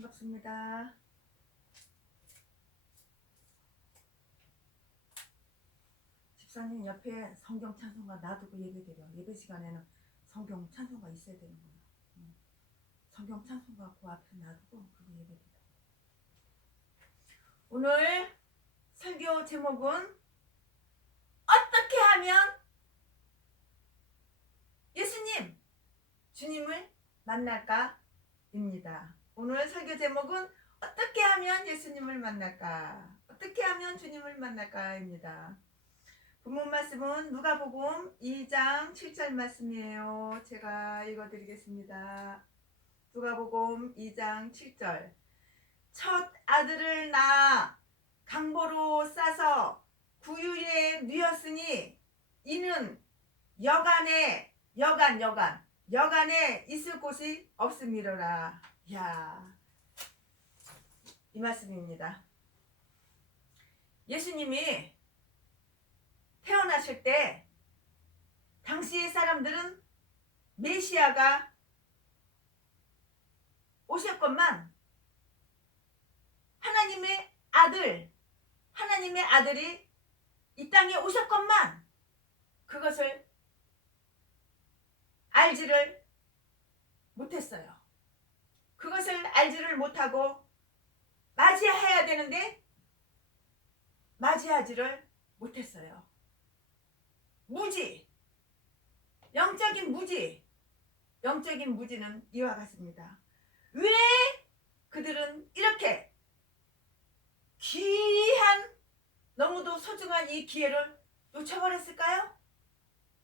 반갑습니다. 집사님 옆에 성경 찬송가 놔두고 예배드려. 예배 시간에는 성경 찬송가 있어야 되는 거예요. 성경 찬송가 그 앞에 놔두고 그거 예배드려. 오늘 설교 제목은 어떻게 하면 예수님, 주님을 만날까? 입니다. 오늘 설교 제목은 어떻게 하면 예수님을 만날까? 어떻게 하면 주님을 만날까? 입니다. 본문 말씀은 누가복음 2장 7절 말씀이에요. 제가 읽어드리겠습니다. 누가복음 2장 7절. 첫 아들을 낳아 강보로 싸서 구유에 누였으니 이는 여간에 있을 곳이 없음이로라. 이야, 이 말씀입니다. 예수님이 태어나실 때 당시의 사람들은 메시아가 오셨건만 하나님의 아들이 이 땅에 오셨건만 그것을 알지를 못했어요. 그것을 알지를 못하고 맞이해야 되는데 맞이하지를 못했어요. 영적인 무지는 이와 같습니다. 왜 그들은 이렇게 귀한, 너무도 소중한 이 기회를 놓쳐버렸을까요?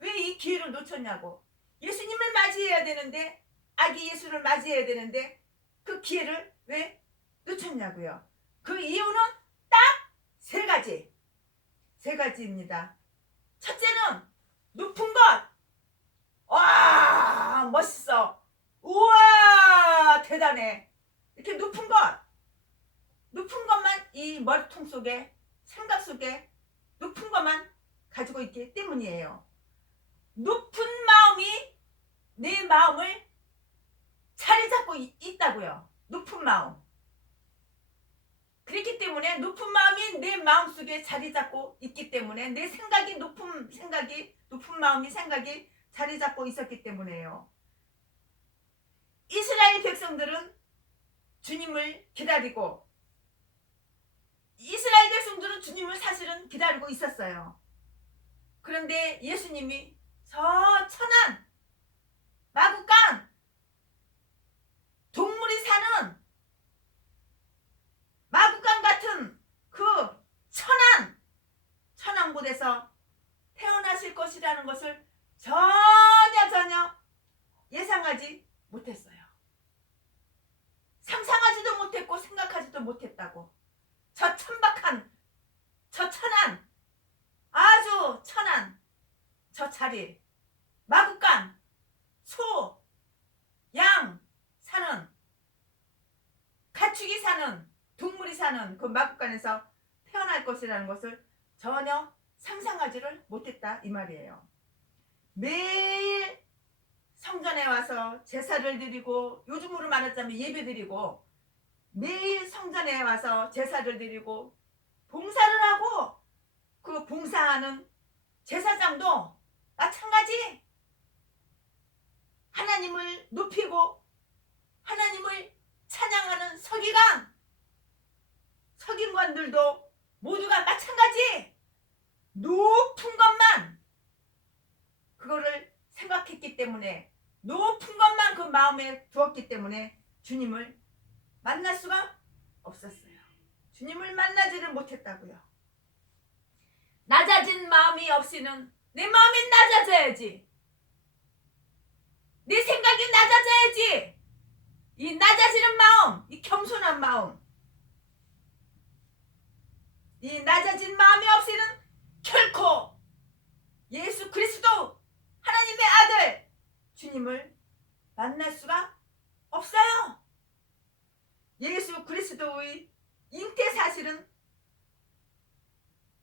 왜 이 기회를 놓쳤냐고. 예수님을 맞이해야 되는데, 아기 예수를 맞이해야 되는데 그 기회를 왜 놓쳤냐고요. 그 이유는 딱 세 가지입니다. 첫째는 높은 것. 와, 멋있어. 우와, 대단해. 이렇게 높은 것만 이 머리통 속에, 생각 속에 높은 것만 가지고 있기 때문이에요. 높은 마음이 내 마음을 자리 잡고 있다고요. 높은 마음. 그렇기 때문에 높은 마음이 내 마음속에 자리 잡고 있기 때문에 내 생각이 높은 마음이 생각이 자리 잡고 있었기 때문에요. 이스라엘 백성들은 주님을 기다리고, 이스라엘 백성들은 주님을 사실은 기다리고 있었어요. 그런데 예수님이 저 천안 마구간 동물이 사는 마구간 같은 그 천한 곳에서 태어나실 것이라는 것을 전혀 예상하지 못했어요. 상상하지도 못했고 생각하지도 못했다고. 저 천박한, 저 천안, 아주 천안 저 자리, 마구간, 소, 양 사는, 가축이 사는, 동물이 사는 그 마구간에서 태어날 것이라는 것을 전혀 상상하지를 못했다 이 말이에요. 매일 성전에 와서 제사를 드리고, 요즘으로 말하자면 예배 드리고, 매일 성전에 와서 제사를 드리고 봉사를 하고, 그 봉사하는 제사장도 마찬가지 하나님을 높이고 하나님을 찬양하는 서기관들도 모두가 마찬가지 높은 것만 그거를 생각했기 때문에, 높은 것만 그 마음에 두었기 때문에 주님을 만날 수가 없었어요. 주님을 만나지를 못했다고요. 낮아진 마음이 없이는, 내 마음이 낮아져야지, 내 생각이 낮아져야지. 이 낮아지는 마음, 이 겸손한 마음, 이 낮아진 마음이 없이는 결코 예수 그리스도 하나님의 아들 주님을 만날 수가 없어요. 예수 그리스도의 잉태 사실은,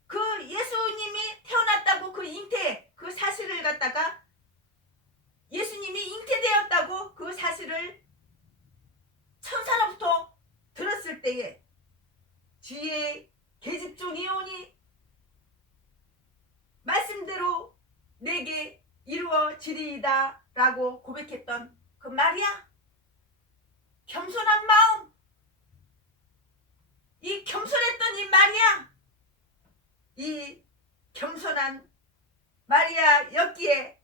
그 예수님이 태어났다고 그 잉태, 그 사실을 갖다가 예수님이 잉태되었다고 그 사실을 천사로부터 때에 주의 계집종이 오니 말씀대로 내게 이루어지리이다 라고 고백했던 그 마리아, 겸손한 마음, 이 겸손했던 이 마리아, 이 겸손한 마리아였기에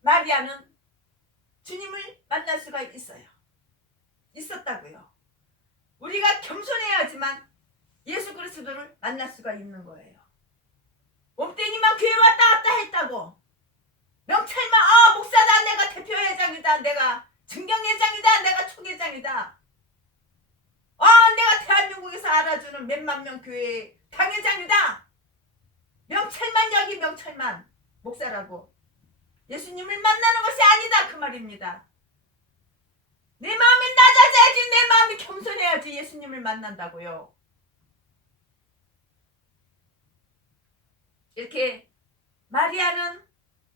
마리아는 주님을 만날 수가 있었다고요. 우리가 겸손해야지만 예수 그리스도를 만날 수가 있는 거예요. 몸뚱이만 교회 왔다 갔다 했다고, 명찰만 목사다, 내가 대표회장이다, 내가 증경회장이다, 내가 총회장이다, 내가 대한민국에서 알아주는 몇만 명 교회 당회장이다, 명찰만, 여기 명찰만 목사라고 예수님을 만나는 것이 아니다 그 말입니다. 내 마음이 낮아져야지, 내 마음이 겸손해야지 예수님을 만난다고요. 이렇게 마리아는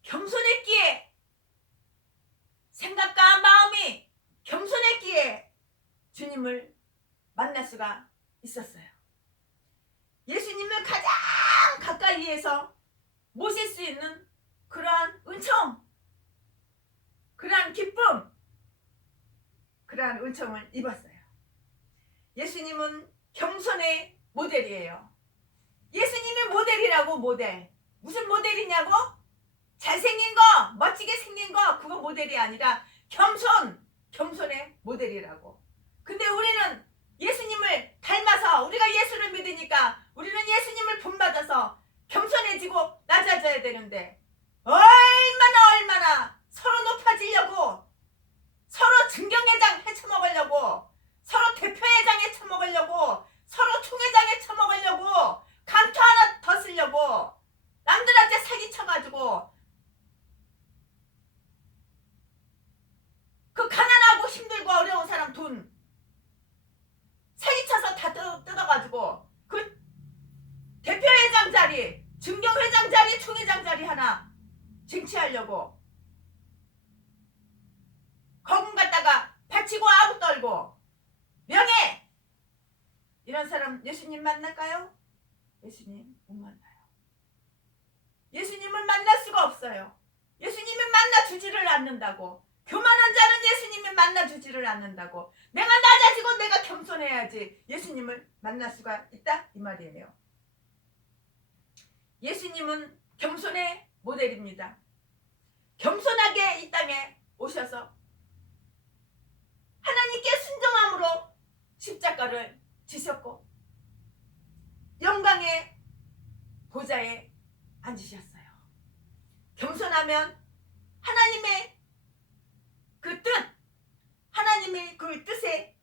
겸손했기에, 생각과 마음이 겸손했기에 주님을 만날 수가 있었어요. 예수님을 가장 가까이에서 모실 수 있는 그러한 은총, 그러한 기쁨, 그러한 은총을 입었어요. 예수님은 겸손의 모델이에요. 예수님이 모델이라고. 모델, 무슨 모델이냐고? 잘생긴 거, 멋지게 생긴 거, 그거 모델이 아니라 겸손의 모델이라고. 근데 우리는 예수님을 닮아서, 우리가 예수를 믿으니까 우리는 예수님을 본받아서 겸손해지고 낮아져야 되는데, 얼마나 서로 높아지려고, 서로 증경회장 헤쳐먹으려고, 서로 대표회장 헤쳐먹으려고, 서로 총회장 헤쳐먹으려고, 감투 하나 더 쓰려고 남들한테 사기쳐가지고, 그 가난하고 힘들고 어려운 사람 돈 사기쳐서 다 뜯어가지고 그 대표회장 자리, 증경회장 자리, 총회장 자리 하나 쟁취하려고 거금 갖다가 바치고 아부 떨고 명예, 이런 사람 예수님 만날까요? 예수님 못 만나요. 예수님을 만날 수가 없어요. 예수님이 만나주지를 않는다고. 교만한 자는 예수님이 만나주지를 않는다고. 내가 낮아지고 내가 겸손해야지 예수님을 만날 수가 있다 이 말이에요. 예수님은 겸손의 모델입니다. 겸손하게 이 땅에 오셔서 하나님께 순종함으로 십자가를 지셨고 영광의 보좌에 앉으셨어요. 겸손하면 하나님의 그 뜻, 하나님의 그 뜻에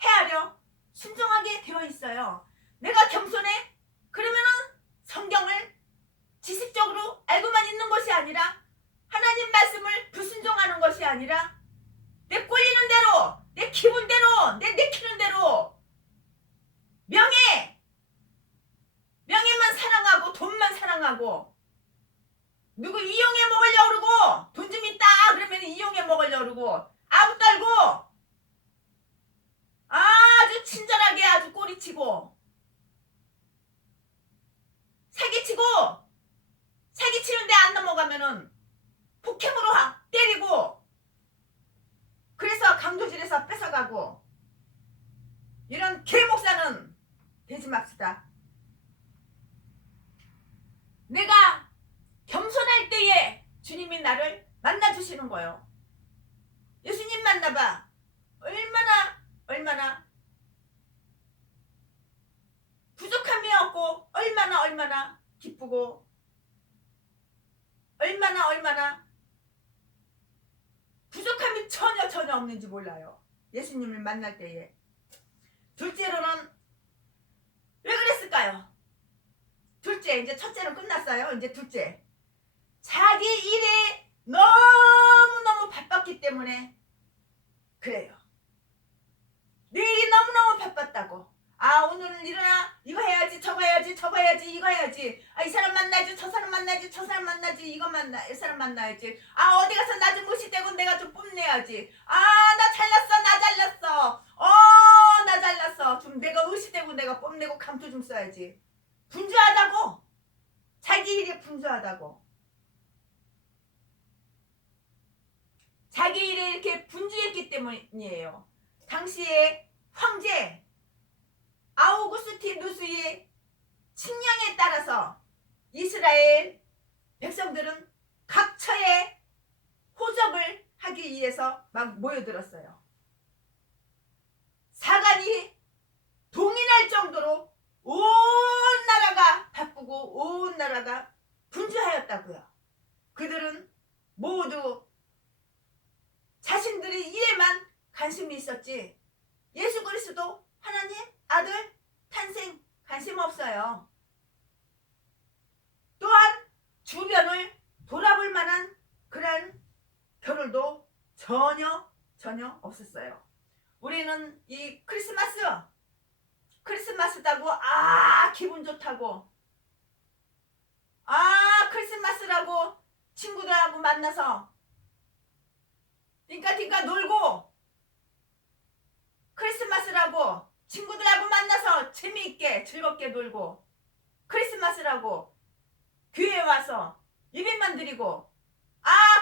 헤아려 순종하게 되어 있어요. 내가 겸손해? 그러면은 성경을 지식적으로 알고만 있는 것이 아니라, 하나님 말씀을 불순종하는 것이 아니라, 내 꼴리는 대로, 내 기분대로, 내 내키는 대로 명예만 사랑하고 돈만 사랑하고, 누구 이용해 먹으려고 그러고, 돈 좀 있다 그러면 이용해 먹으려고 그러고, 아부 떨고 아주 친절하게 아주 꼬리치고 사기치는데 안 넘어가면은 폭행으로 때리고, 그래서 강도질에서 뺏어가고, 이런 개목사는 되지 맙시다. 내가 겸손할 때에 주님이 나를 만나주시는 거예요. 예수님 만나봐. 얼마나 부족함이 없고, 얼마나 기쁘고, 얼마나 부족함이 전혀 없는지 몰라요. 예수님을 만날 때에. 둘째로는 왜 그랬을까요? 둘째, 이제 첫째는 끝났어요. 이제 둘째, 자기 일에 너무너무 바빴기 때문에 그래요. 내일이 너무너무 바빴다고. 오늘은 일어나 이거 해야지, 저거 해야지, 이거 해야지. 이 사람 만나야지, 저 사람 만나야지, 이 사람 만나야지. 어디 가서 나 좀 무시되고 내가 좀 뽐내야지. 나 잘났어. 나 앞에서 좀 내가 의시되고 내가 뽐내고 감투 좀 써야지. 분주하다고. 자기 일에 분주하다고. 자기 일에 이렇게 분주했기 때문이에요. 당시에 황제 아우구스티누스의 칙령에 따라서 이스라엘 백성들은 각처에 호접을 하기 위해서 막 모여들었어요. 사관이 동인할 정도로 온 나라가 바쁘고 온 나라가 분주하였다고요. 그들은 모두 자신들의 일에만 관심이 있었지 예수 그리스도 하나님 아들 탄생 관심 없어요. 또한 주변을 돌아볼 만한 그런 겨를도 전혀 없었어요. 우리는 이 크리스마스다고 기분 좋다고 크리스마스라고 친구들하고 만나서 띵까띵까 놀고 크리스마스라고 친구들하고 만나서 재미있게 즐겁게 놀고 크리스마스라고 교회에 와서 예배만 드리고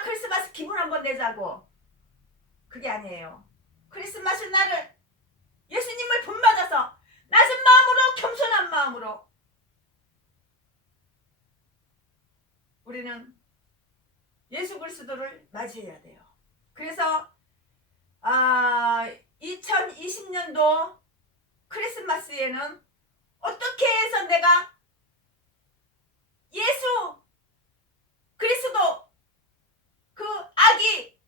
크리스마스 기분 한번 내자고 그게 아니에요. 크리스마스 날을 예수님을 본받아서 낮은 마음으로 겸손한 마음으로 우리는 예수 그리스도를 맞이해야 돼요. 그래서 2020년도 크리스마스에는 어떻게 해서 내가 예수 그리스도 그 아기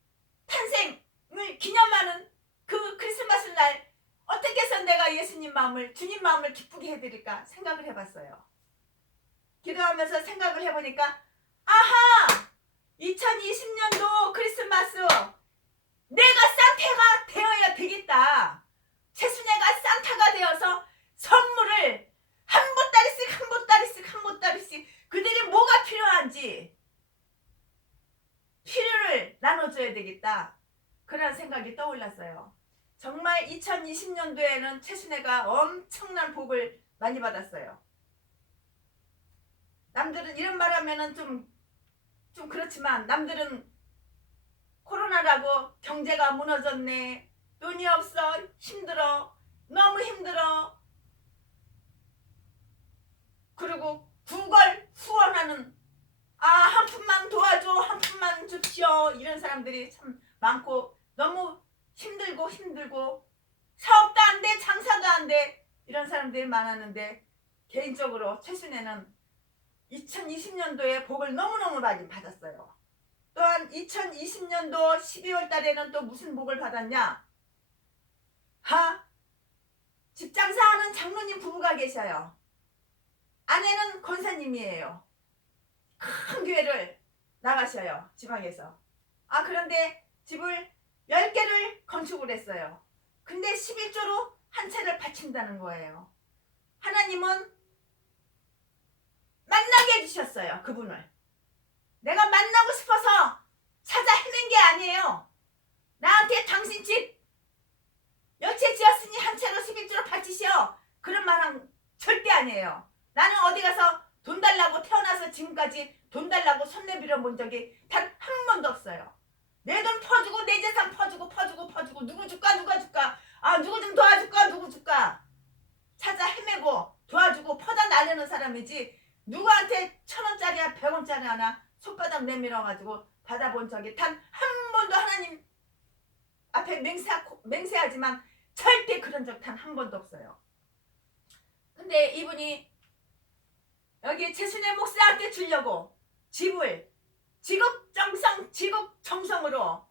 탄생을 기념하는 그 크리스마스 날 어떻게 해서 내가 예수님 마음을 주님 마음을 기쁘게 해드릴까 생각을 해봤어요. 기도하면서 생각을 해보니까 2020년도 크리스마스 내가 산타가 되어야 되겠다. 최순애가 산타가 되어서 선물을 한 보따리씩 그들이 뭐가 필요한지 필요를 나눠줘야 되겠다. 그런 생각이 떠올랐어요. 정말 2020년도에는 최순애가 엄청난 복을 많이 받았어요. 남들은 이런 말 하면은 좀 그렇지만 남들은 코로나라고 경제가 무너졌네, 돈이 없어, 힘들어, 너무 힘들어. 그리고 구걸 후원하는 한 푼만 도와줘, 한 푼만 줍시오 이런 사람들이 참 많고 너무 힘들고 사업도 안 돼, 장사도 안 돼 이런 사람들이 많았는데 개인적으로 최순애는 2020년도에 복을 너무너무 많이 받았어요. 또한 2020년도 12월 달에는 또 무슨 복을 받았냐? 집장사하는 장로님 부부가 계셔요. 아내는 권사님이에요. 큰 교회를 나가셔요. 지방에서. 그런데 집을 10개를 건축을 했어요. 근데 11조로 한 채를 바친다는 거예요. 하나님은 만나게 해주셨어요. 그분을. 내가 만나고 싶어서 찾아 헤맨 게 아니에요. 나한테 당신 집 10채 지었으니 한 채로 11조로 바치시오. 그런 말은 절대 아니에요. 나는 어디 가서 돈 달라고 태어나서 지금까지 돈 달라고 손 내밀어 본 적이 단 한 번도 없어요. 내 돈 퍼주고 내 재산 퍼주고 누구 줄까 누가 줄까 누구 좀 도와줄까 누구 줄까 찾아 헤매고 도와주고 퍼다 날리는 사람이지 누구한테 1,000원짜리야 100원짜리 하나 손바닥 내밀어가지고 받아본 적이 단 한 번도 하나님 앞에 맹세하지만 절대 그런 적 단 한 번도 없어요. 근데 이분이 여기 최순애 목사한테 주려고 집을 지극정성으로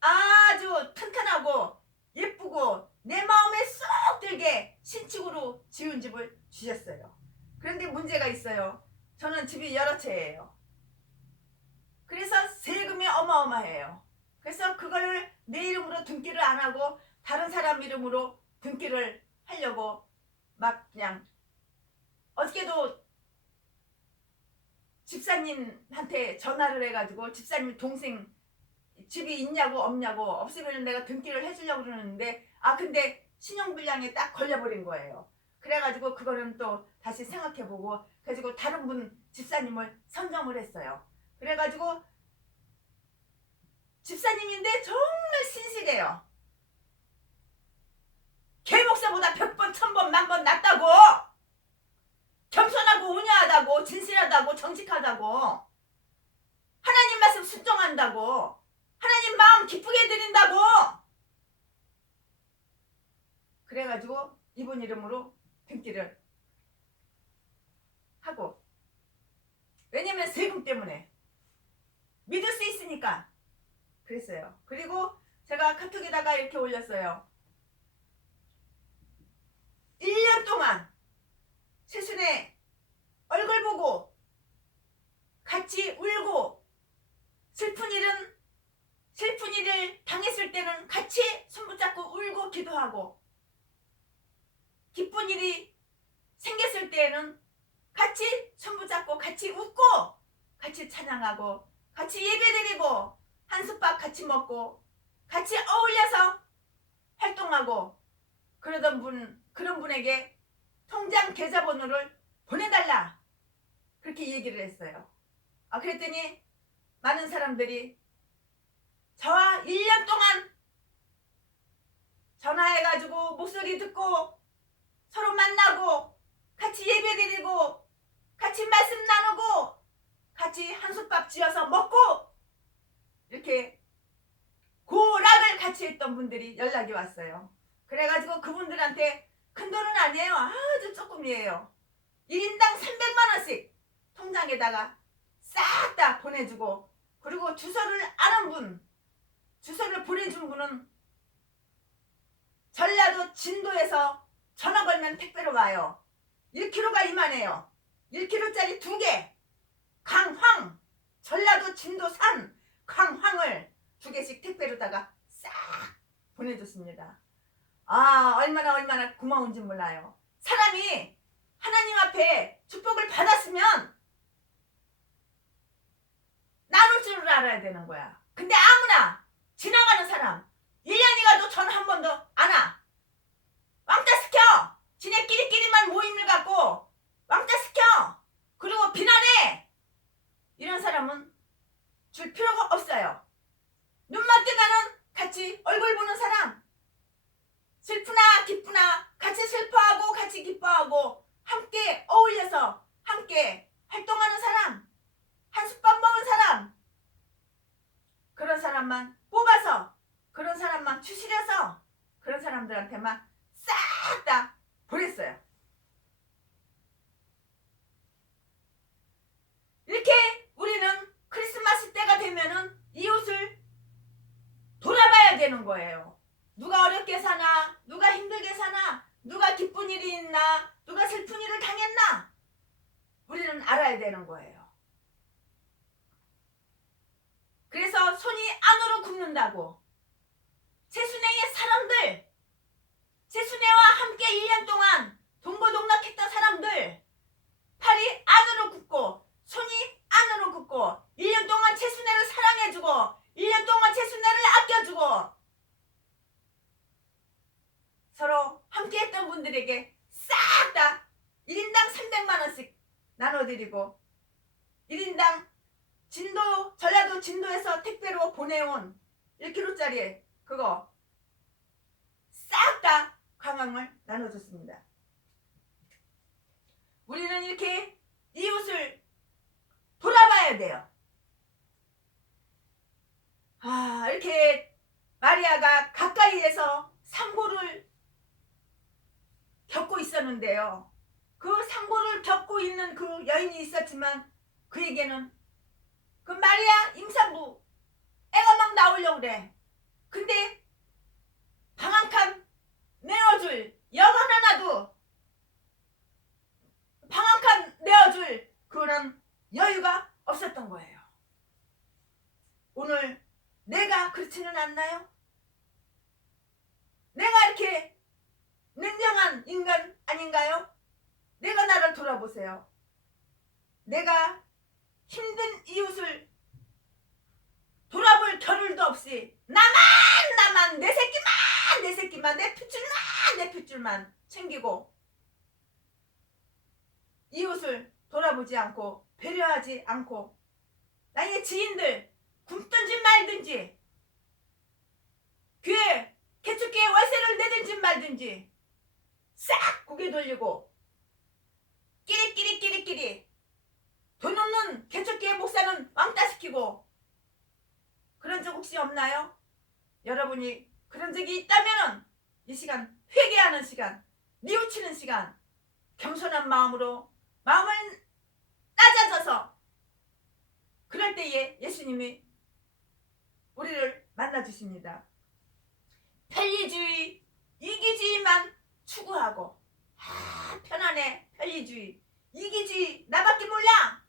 아주 튼튼하고 예쁘고 내 마음에 쏙 들게 신축으로 지은 집을 주셨어요. 그런데 문제가 있어요. 저는 집이 여러 채예요. 그래서 세금이 어마어마해요. 그래서 그걸 내 이름으로 등기를 안 하고 다른 사람 이름으로 등기를 하려고 막 그냥 어저께도 집사님한테 전화를 해가지고 집사님 동생 집이 있냐고 없냐고 없으면 내가 등기를 해주려고 그러는데 근데 신용불량에 딱 걸려버린 거예요. 그래가지고 그거는 또 다시 생각해보고 그래가지고 다른 분 집사님을 선정을 했어요. 그래가지고 집사님인데 정말 신실해요. 개 목사보다 100번, 1000번, 만번 낫다고. 겸손하고 온유하다고, 진실하다고, 정직하다고, 하나님 말씀 순종한다고, 하나님 마음 기쁘게 해드린다고. 그래가지고 이분 이름으로 등기를 하고, 왜냐면 세금 때문에 믿을 수 있으니까 그랬어요. 그리고 제가 카톡에다가 이렇게 올렸어요. 1년 동안 세순의 얼굴 보고 같이 울고 슬픈 일을 당했을 때는 같이 손붙잡고 울고 기도하고, 기쁜 일이 생겼을 때에는 같이 손붙잡고 같이 웃고 같이 찬양하고 같이 예배드리고 한솥밥 같이 먹고 같이 어울려서 활동하고, 그런 분에게 통장 계좌번호를 보내달라 그렇게 얘기를 했어요. 그랬더니 많은 사람들이 저와 1년 동안 전화해가지고 목소리 듣고 서로 만나고 같이 예배드리고 같이 말씀 나누고 같이 한솥밥 지어서 먹고 이렇게 고락을 같이 했던 분들이 연락이 왔어요. 그래가지고 그분들한테 큰 돈은 아니에요. 아주 조금이에요. 1인당 300만원씩 통장에다가 싹 다 보내주고, 그리고 주소를 아는 분, 주소를 보내준 분은 전라도 진도에서 전화 걸면 택배로 와요. 1kg가 이만해요. 1kg짜리 2개. 강황, 전라도 진도산 강황을 2개씩 택배로다가 싹 보내줬습니다. 얼마나 고마운지 몰라요. 사람이 하나님 앞에 축복을 받았으면 나눌 줄 알아야 되는 거야. 근데 아무나 지나가는 사람 1년이 가도 전 한 번도 안 와. 왕따 시켜. 지네끼리끼리만 모임을 갖고 왕따 시켜. 그리고 비난해. 이런 사람은 줄 필요가 없어요. 눈만 뜨면은 같이 얼굴 보는 사람, 슬프나 기쁘나 같이 슬퍼하고 같이 기뻐하고 함께 어울려서 함께 활동하는 사람, 한숟밥 먹은 사람, 그런 사람만 뽑아서, 그런 사람만 추스려서 그런 사람들한테만 싹 다 보냈어요. 이렇게 우리는 크리스마스 때가 되면은 이웃을 돌아봐야 되는 거예요. 누가 어렵게 사나, 누가 힘들게 사나, 누가 기쁜 일이 있나, 누가 슬픈 일을 당했나, 우리는 알아야 되는 거예요. 그래서 손이 안으로 굽는다고. 세순회의 사람들, 세순회와 함께 1년 동안 동고동락했던 사람들, 팔이 안으로 굽고 손이 안으로 굽고 1년 동안 세순회를 사랑해주고 1년 동안 세순회를 아껴주고 서로 함께했던 분들에게 싹 다 1인당 300만원씩 나눠드리고, 1인당 전라도 진도에서 택배로 보내온 1kg짜리 그거 싹 다 강황을 나눠줬습니다. 우리는 이렇게 이웃을 돌아봐야 돼요. 이렇게 마리아가 가까이에서 상고를 겪고 있었는데요. 그 상고를 겪고 있는 그 여인이 있었지만 그에게는 그 마리아 임산부 애가 막 나오려고 그래. 근데 방 한 칸 내어줄 역 하나도 방 한 칸 내어줄 그런 여유가 없었던 거예요. 오늘 내가 그렇지는 않나요? 내가 이렇게 냉정한 인간 아닌가요? 내가 나를 돌아보세요. 내가 힘든 이웃을 돌아볼 겨를도 없이 나만 내 새끼만 내 핏줄만 핏줄만 챙기고 이웃을 돌아보지 않고 배려하지 않고 나의 지인들 굶든지 말든지 교회 개척교회 월세를 내든지 말든지 싹 고개 돌리고 끼리끼리 돈 없는 개척교회 목사는 왕따시키고 그런 적 혹시 없나요? 여러분이 그런 적이 있다면 이 시간 회개하는 시간, 뉘우치는 시간, 겸손한 마음으로 마음을 낮아져서 그럴 때에 예수님이 우리를 만나주십니다. 편리주의, 이기주의만 추구하고 편안해, 편리주의, 이기주의, 나밖에 몰라,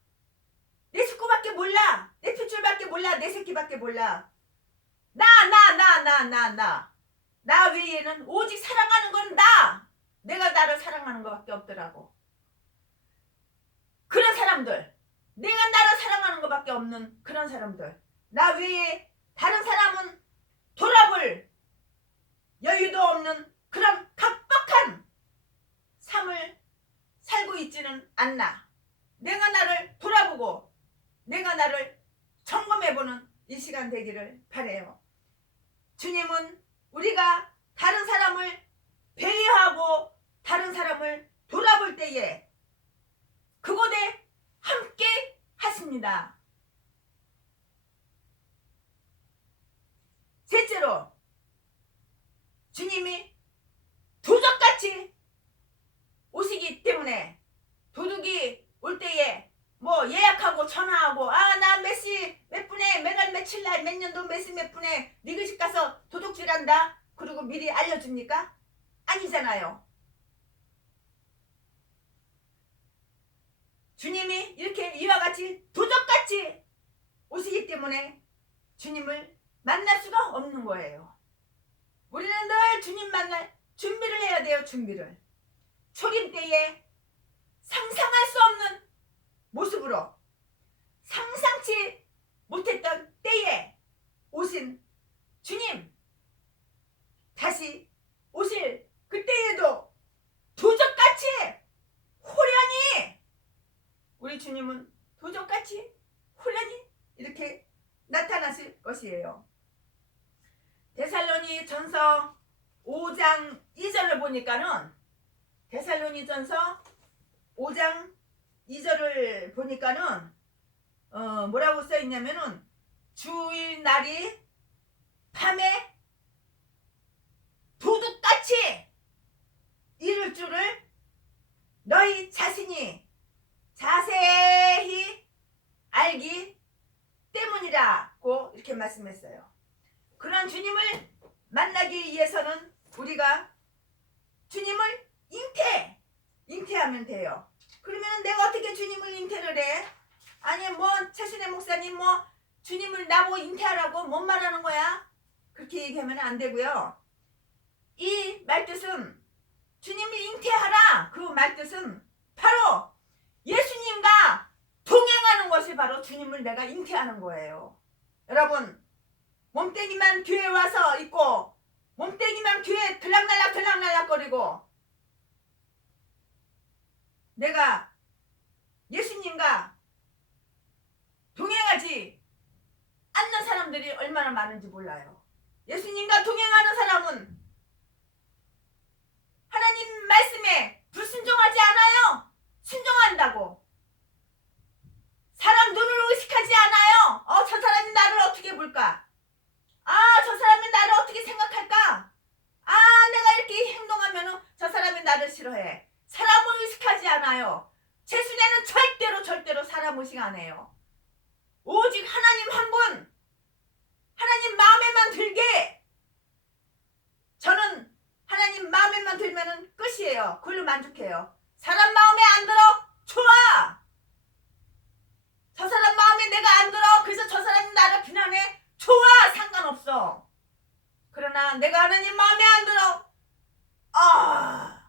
내 식구밖에 몰라, 내 핏줄밖에 몰라, 내 새끼밖에 몰라, 나 외에는 오직 사랑하는 건 내가 나를 사랑하는 것밖에 없더라고. 그런 사람들, 내가 나를 사랑하는 것밖에 없는 그런 사람들, 나 외에 다른 사람은 돌아볼 여유도 없는 그런 각박한 삶을 살고 있지는 않나. 내가 나를 돌아보고 내가 나를 점검해보는 이 시간 되기를 바라요. 주님은 우리가 다른 사람을 배려하고 다른 사람을 돌아볼 때에 그곳에 함께 하십니다. 셋째로 주님이 도적같이 오시기 때문에 도둑이 올 때에 뭐 예약하고 전화하고 나 몇 시 몇 분에 몇월 며칠 날 몇 년도 몇 시 몇 분에 네 집 가서 도둑질한다 그리고 미리 알려줍니까? 아니잖아요. 주님이 이렇게 이와 같이 도적같이 오시기 때문에 주님을 만날 수가 없는 거예요. 우리는 늘 주님 만날 준비를 해야 돼요. 준비를. 초림 때에 상상할 수 없는 모습으로 상상치 못했던 때에 오신 주님, 다시 오실 그때에도 도적같이 호련히 우리 주님은 도적같이 호련히 이렇게 나타나실 것이에요. 데살로니전서 5장 2절을 보니까는 데살로니전서 5장 2절을 보니까는 뭐라고 써 있냐면은 주일날이 밤에 도둑같이 이룰 줄을 너희 자신이 자세히 알기 때문이라고 이렇게 말씀했어요. 그런 주님을 만나기 위해서는 우리가 주님을 잉태하면 돼요. 그러면 내가 어떻게 주님을 잉태를 해? 아니 뭐 최순애 목사님 뭐 주님을 나보고 잉태하라고 뭔 말하는 거야? 그렇게 얘기하면 안 되고요. 이 말뜻은 주님을 잉태하라 그 말뜻은 바로 예수님과 동행하는 것이 바로 주님을 내가 잉태하는 거예요. 여러분 몸뚱이만 교회 와서 있고 몸뚱이만 교회 들락날락 거리고 내가 예수님과 동행하지 않는 사람들이 얼마나 많은지 몰라요. 예수님과 동행하는 사람은 하나님 말씀에 불순종하지 않아요. 순종한다고. 사람 눈을 의식하지 않아요. 저 사람이 나를 어떻게 볼까? 저 사람이 나를 어떻게 생각할까? 내가 이렇게 행동하면 저 사람이 나를 싫어해. 사람을 의식하지 않아요. 최순애는 절대로 사람 의식 안 해요. 오직 하나님 한 분, 하나님 마음에만 들게. 저는 하나님 마음에만 들면은 끝이에요. 그걸로 만족해요. 사람 마음에 안 들어? 좋아. 저 사람 마음에 내가 안 들어? 그래서 저 사람이 나를 비난해? 좋아. 상관없어. 그러나 내가 하나님 마음에 안 들어?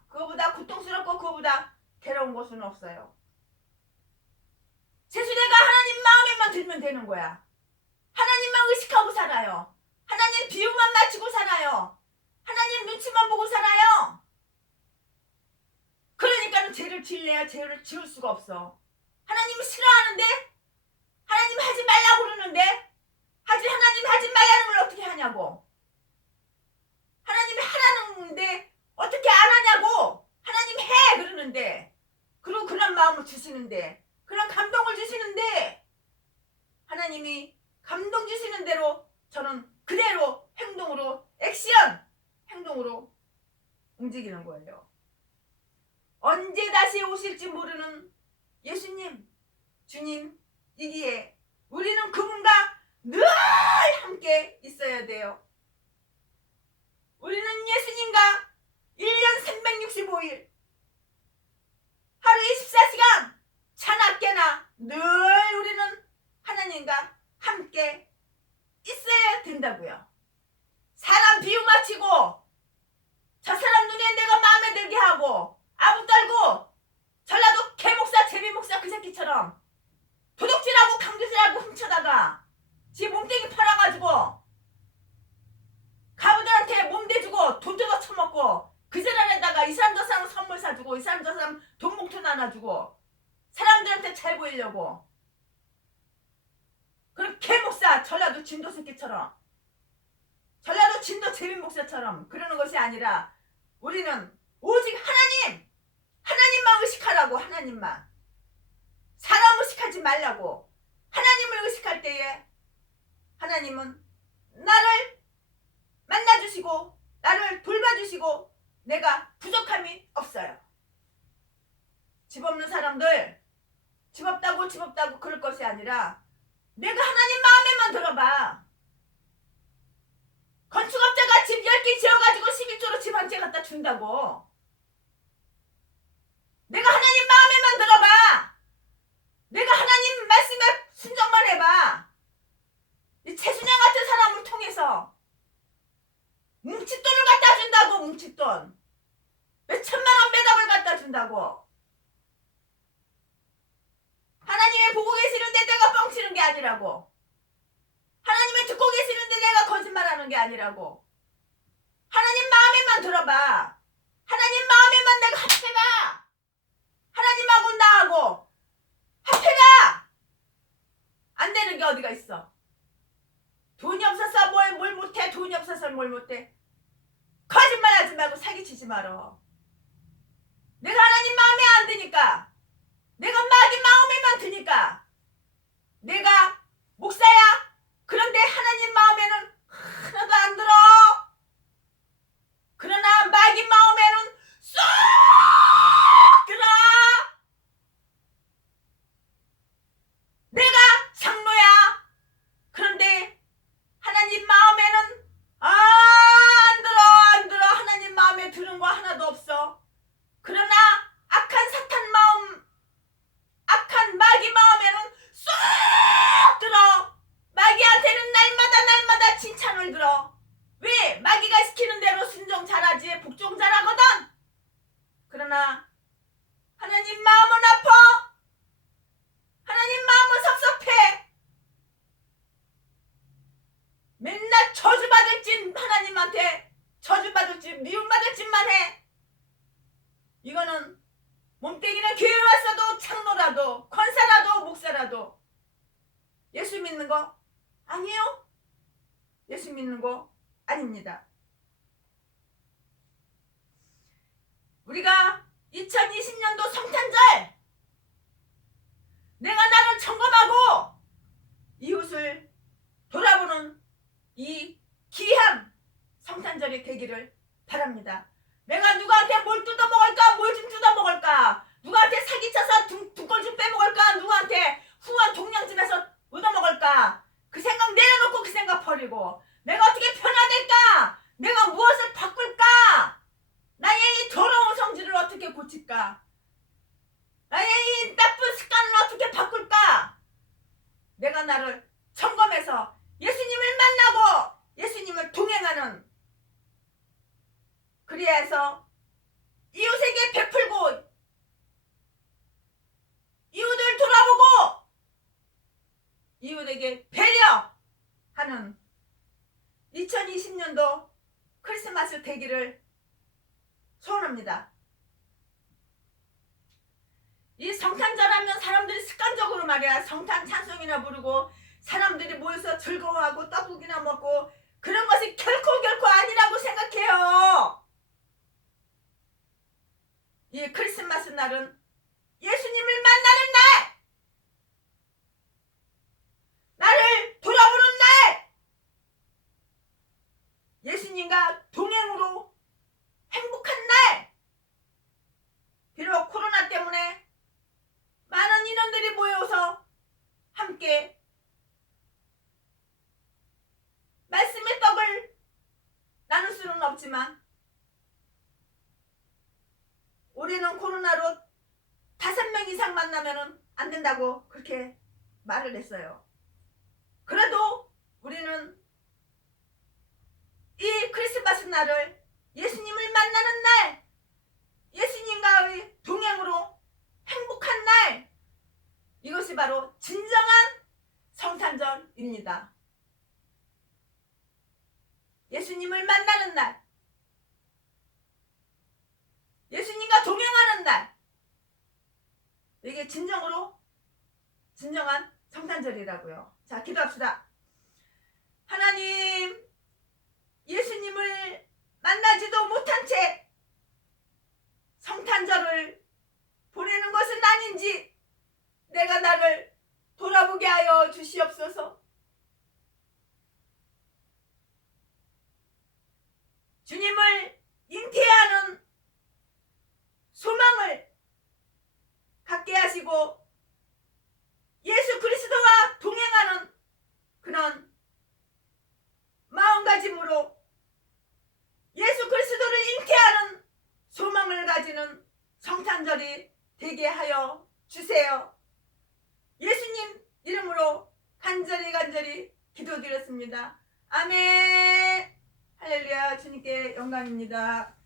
그거보다 고통스럽고 그거보다 괴로운 것은 없어요. 세수대가 하나님 마음에만 들면 되는 거야. 하나님만 의식하고 살아요. 하나님 비유만 맞추고 살아요. 하나님 눈치만 보고 살아요. 나는 죄를 지을래야 죄를 지을 수가 없어. 하나님이 싫어하는데, 하나님이 하지 말라고 그러는데, 하나님이 하지 말라는 걸 어떻게 하냐고. 하나님이 하라는데 어떻게 안 하냐고. 하나님 해 그러는데, 그리고 그런 마음을 주시는데, 그런 감동을 주시는데, 하나님이 감동 주시는 대로 저는 그대로 행동으로, 액션 행동으로 움직이는 거예요. 언제 다시 오실지 모르는 예수님, 주님이기에 우리는 그분과 늘 함께 있어야 돼요. 우리는 예수님과 1년 365일 하루 24시간 차나 깨나 늘 우리는 하나님과 함께 있어야 된다고요. 사람 비유 맞히고 저 사람 눈에 내가 마음에 들게 하고 아부 떨고 전라도 개목사 제비목사 그 새끼처럼 도둑질하고 강도질하고 훔쳐다가 지 몸뚱이 팔아가지고 가부들한테 몸 대주고 돈 뜯어 처먹고 그 사람에다가 이 사람 저 사람 선물 사주고 이 사람 저 사람 돈 봉투 나눠주고 사람들한테 잘 보이려고 그런 개목사 전라도 진도 새끼처럼 전라도 진도 제비목사처럼 그러는 것이 아니라 우리는 오직 하나님만 의식하라고. 하나님만. 사람 의식하지 말라고. 하나님을 의식할 때에 하나님은 나를 만나주시고 나를 돌봐주시고 내가 부족함이 없어요. 집 없는 사람들 집 없다고 그럴 것이 아니라 내가 하나님 마음에만 들어봐. 건축업자가 집 10개 지어가지고 11조로 집 한 채 갖다 준다고. 내가 하나님 마음에만 들어봐. 내가 하나님 말씀에 순종만 해봐. 이 최순영 같은 사람을 통해서 뭉칫돈을 갖다 준다고. 뭉칫돈 몇 천만 원 매답을 갖다 준다고. 하나님이 보고 계시는데 내가 뻥치는 게 아니라고. 하나님이 듣고 계시는데 내가 거짓말하는 게 아니라고. 하나님 마음에만 들어봐. 하나님 마음에만 내가 합해봐. 하나님하고 나하고 합해봐. 안 되는 게 어디가 있어. 돈이 없어서 뭘 못해. 돈이 없어서 뭘 못해. 거짓말하지 말고 사기치지 말어. 내가 하나님 마음에 안 드니까, 내가 마귀 마음에만 드니까 내가 목사야. 그런데 하나님 마음에는 하나도 안 들어. 그러나 마귀 마음에는 쏙 들어. 내가 장로야. 그런데 하나님 마음에는 안 들어. 하나님 마음에 드는 거 하나도 없어. 그러나 악한 사탄 마음, 악한 마귀 마음에는 쏙 들어. 마귀한테는 날마다 칭찬을 들어. 왜? 마귀가 시키는 대로 순종 잘하지 복종 잘하거든. 그러나 하나님 마음은 아파. 하나님 마음은 섭섭해. 맨날 저주받을 짓, 하나님한테 저주받을 짓, 미움받을 짓만 해. 이거는 몸뚱이는 교회 왔어도 장로라도 권사라도 목사라도 예수 믿는 거 아니에요? 예수 믿는 거 아닙니다. 우리가 2020년도 성탄절 내가 나를 점검하고 이웃을 돌아보는 이 귀한 성탄절이 되기를 바랍니다. 내가 누구한테 뭘 뜯어먹을까? 뭘 좀 뜯어먹을까? 누구한테 사기쳐서 둥꼴 좀 빼먹을까? 누구한테 후원 동량집에서 얻어먹을까? 그 생각 내려놓고 그 생각 버리고 내가 어떻게 변화될까? 내가 무엇을 바꿀까? 나의 이 더러운 성질을 어떻게 고칠까? 나의 이 나쁜 습관을 어떻게 바꿀까? 내가 나를 점검해서 예수님을 만나고 예수님을 동행하는, 그리해서 이웃에게 베풀고 이웃을 돌아보고 이웃에게 배려하는 2020년도 크리스마스 되기를 소원합니다. 이 성탄절하면 사람들이 습관적으로 말이야 성탄 찬송이나 부르고 사람들이 모여서 즐거워하고 떡국이나 먹고 그런 것이 결코 아니라고 생각해요. 이 크리스마스 날은 예수님을 만나는 날, 나를 돌아보는 날, 예수님과 동행으로 행복한 날. 비록 코로나 때문에 많은 인원들이 모여서 함께 말씀의 떡을 나눌 수는 없지만 올해는 코로나로 5명 이상 만나면 안 된다고 그렇게 말을 했어요. 그래도 우리는 이 크리스마스 날을 예수님을 만나는 날, 예수님과의 동행으로 행복한 날, 이것이 바로 진정한 성탄절입니다. 예수님을 만나는 날, 예수님과 동행하는 날, 이게 진정한 성탄절이라고요. 자, 기도합시다. 하나님, 예수님을 만나지도 못한 채 성탄절을 보내는 것은 아닌지 내가 나를 돌아보게 하여 주시옵소서. 주님을 잉태하는 소망을 갖게 하시고 예수 그리스도와 동행하는 그런 마음가짐으로 예수 그리스도를 잉태하는 소망을 가지는 성탄절이 되게 하여 주세요. 예수님 이름으로 간절히 기도드렸습니다. 아멘. 할렐루야. 주님께 영광입니다.